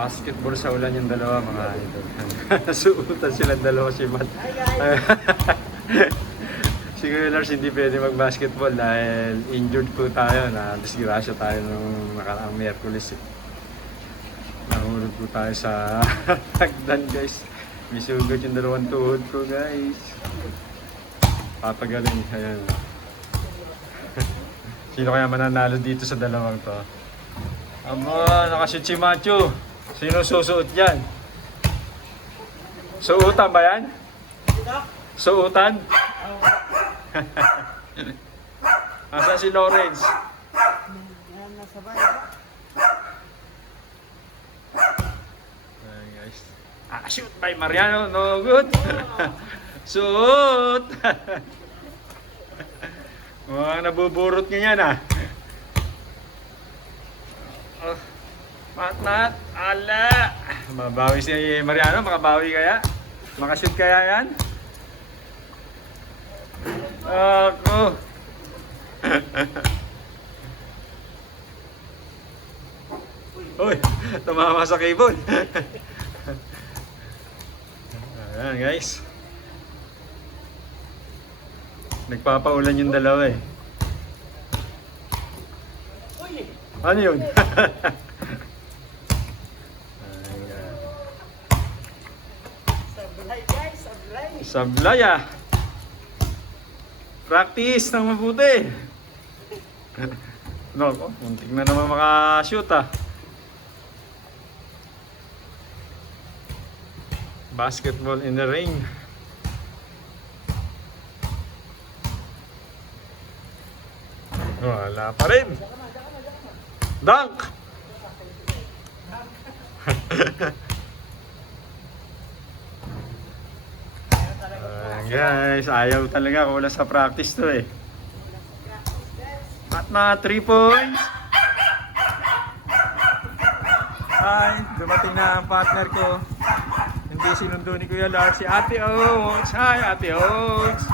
Basketball sa ulan yung dalawa mga idol. Suutan silang dalawa si Matt. si Kuya Lars hindi pwede mag-basketball dahil injured po tayo na disgrasya tayo nung nakaraang Miyerkules eh. Nahulog po tayo sa tagdan guys. May sugat yung dalawang tuhod ko guys. Papagaling. Ayan. Sino kaya mananalo dito sa dalawang to? Aba, nakashoot si Macho. Sino susuot yan? Suutan ba yan? Suutan? Asa si Lawrence? Ah, shoot by Mariano. No good. Shoot! Mga nabuburot niya yan ah. Mat. Ala! Mabawi si Mariano. Makabawi kaya? Makashoot kaya yan? Ako. Uy, tumama sa cable. Ayan guys. Nagpapaulan yung dalawa eh. Ano yun? Ayan. Sablay guys, sablay. Ah. Practice ng mabuti. Nako, muntik na naman makashoot ah. Basketball in the rain. Wala pa rin. Dunk! Guys, ayaw talaga. Wala sa practice to eh. At mga 3 points. Ay, dumating na ang partner ko. Hindi sinundo ni Kuya Lars. Si Ate Oaks. Hi, Ate Oaks.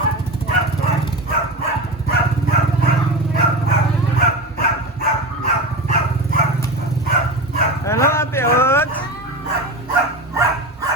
Hello, Ate Oaks.